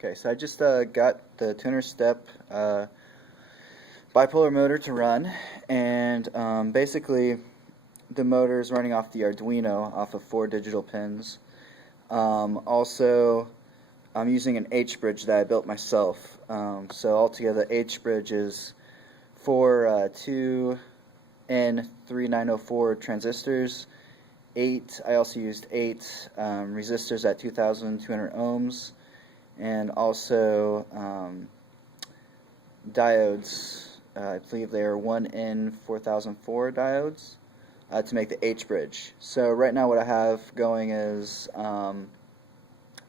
Okay, so I just got the 200 step bipolar motor to run, and basically the motor is running off the Arduino off of 4 digital pins. Also, I'm using an H-bridge that I built myself. So altogether, the H-bridge is 4 2N3904 transistors. I also used 8 resistors at 2,200 ohms, and also diodes. I believe they are 1N4004 diodes to make the H-bridge. So right now what I have going is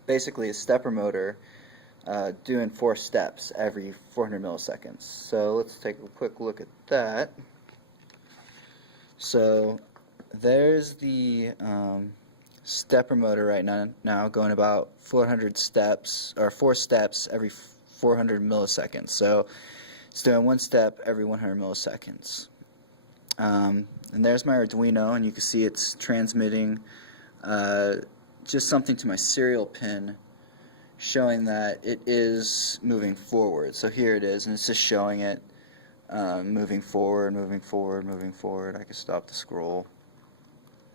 basically a stepper motor doing 4 steps every 400 milliseconds. So let's take a quick look at that. So there's the stepper motor right now going about 400 steps, or 4 steps every 400 milliseconds. So it's doing 1 step every 100 milliseconds. And there's my Arduino, and you can see it's transmitting just something to my serial pin showing that it is moving forward. So here it is, and it's just showing it moving forward, moving forward, moving forward. I can stop the scroll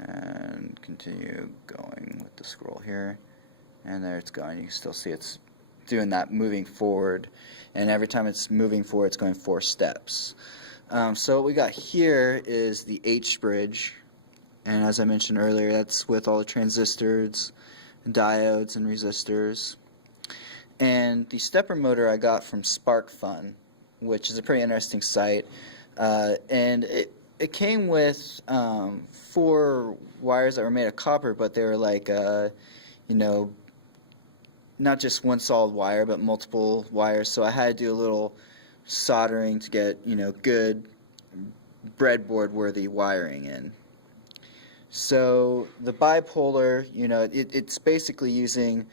and continue going with the scroll here, and there it's going. You can still see it's doing that moving forward, and every time it's moving forward it's going 4 steps. So what we got here is the H-bridge, and as I mentioned earlier, that's with all the transistors, diodes, and resistors. And the stepper motor I got from SparkFun, which is a pretty interesting site, and it came with 4 wires that were made of copper, but they were like, you know, not just one solid wire, but multiple wires. So I had to do a little soldering to get, you know, good breadboard-worthy wiring in. So the bipolar, you know, it's basically using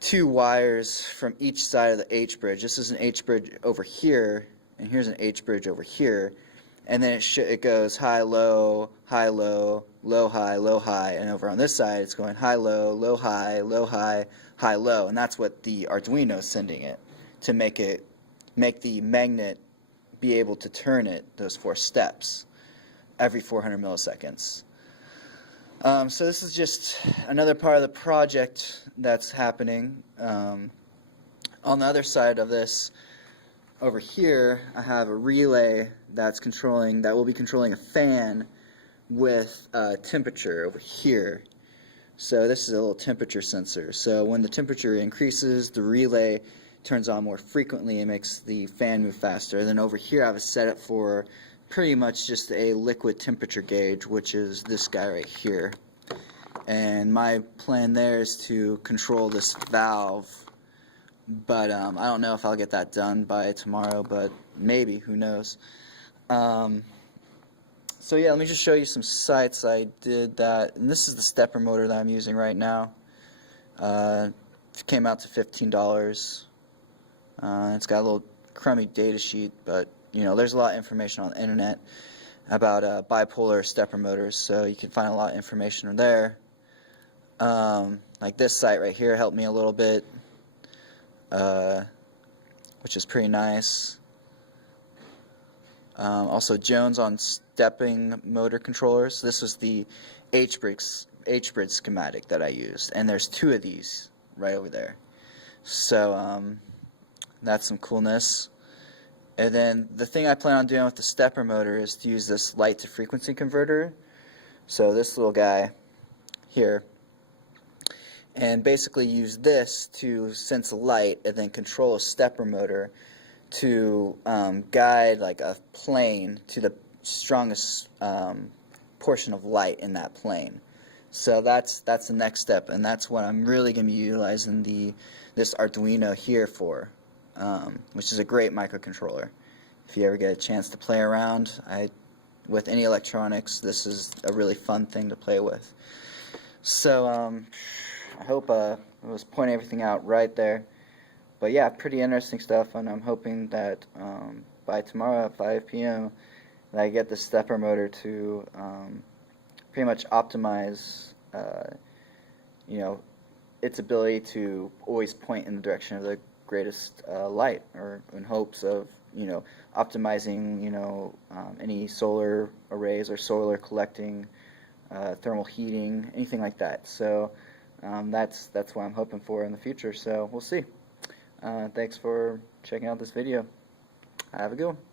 2 wires from each side of the H-bridge. This is an H-bridge over here, and here's an H-bridge over here. And then it goes high, low, low, high, low, high. And over on this side, it's going high, low, high, high, low. And that's what the Arduino is sending it to make the magnet be able to turn it those 4 steps every 400 milliseconds. So this is just another part of the project that's happening. On the other side of this, over here, I have a relay that will be controlling a fan with temperature over here. So this is a little temperature sensor. So when the temperature increases, the relay turns on more frequently and makes the fan move faster. And then over here I have a setup for pretty much just a liquid temperature gauge, which is this guy right here. And my plan there is to control this valve, but I don't know if I'll get that done by tomorrow, but maybe, who knows. So yeah, let me just show you some sites I did that, and this is the stepper motor that I'm using right now. It came out to $15. It's got a little crummy data sheet, but you know, there's a lot of information on the internet about bipolar stepper motors, so you can find a lot of information there. Like this site right here helped me a little bit, which is pretty nice. Also Jones on stepping motor controllers. This was the H-bridge schematic that I used, and there's 2 of these right over there. So that's some coolness. And then the thing I plan on doing with the stepper motor is to use this light to frequency converter. So this little guy here, and basically use this to sense a light and then control a stepper motor to guide like a plane to the strongest portion of light in that plane. So that's the next step, and that's what I'm really going to be utilizing this Arduino here for, which is a great microcontroller. If you ever get a chance to play around with any electronics, this is a really fun thing to play with. So I hope I was pointing everything out right there. But yeah, pretty interesting stuff, and I'm hoping that by tomorrow at 5 p.m. that I get the stepper motor to pretty much optimize, you know, its ability to always point in the direction of the greatest light, or in hopes of, optimizing, any solar arrays or solar collecting, thermal heating, anything like that. So that's what I'm hoping for in the future. So we'll see. Thanks for checking out this video. Have a good one.